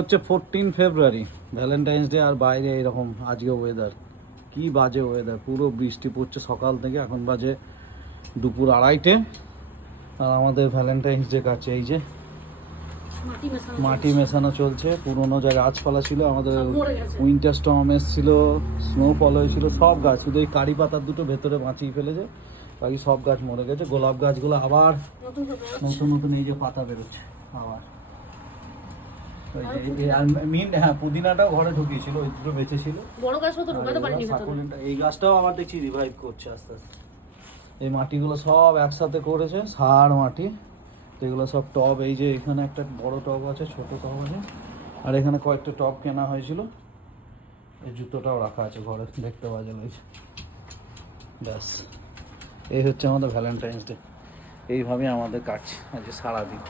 হচ্ছে 14 ফেব্রুয়ারি, Valentine's day. আর বাইরে এরকম আজকে ওয়েদার, কি বাজে ওয়েদার, পুরো বৃষ্টি পড়ছে সকাল থেকে। এখন বাজে দুপুর 2:30। আর আমাদের ভ্যালেন্টাইন্স ডে কাছে এই যে মাটি মেশানো চলছে। পুরোনো যা গাছপালা ছিল আমাদের, উইন্টার স্টর্ম এসেছিল, স্নোফল হয়েছিল, সব গাছ, শুধু এই কারি পাতার দুটো ভেতরে বাঁচিয়ে ফেলেছে, বাকি সব গাছ মরে গেছে। গোলাপ গাছগুলো আবার নতুন নতুন এই যে পাতা বেরোচ্ছে আবার। হ্যাঁ, পুদিনাটাও ঘরে ঢুকিয়েছিল, ওই দুটো বেঁচে ছিল। এই গাছটাও আবার দেখছি রিভাইভ করছে আস্তে আস্তে। এই মাটিগুলো সব একসাথে করেছে, সার মাটি। এগুলো সব টব, এই যে এখানে একটা বড় টব আছে, ছোট টব আছে, আর এখানে কয়েকটা টব কেনা হয়েছিল। এই জুতোটাও রাখা আছে ঘরে, দেখতে পাওয়া যাবে। ব্যাস, এই হচ্ছে আমাদের ভ্যালেন্টাইন্স ডে। এইভাবে আমাদের কাটছে আজকে সারাদিন।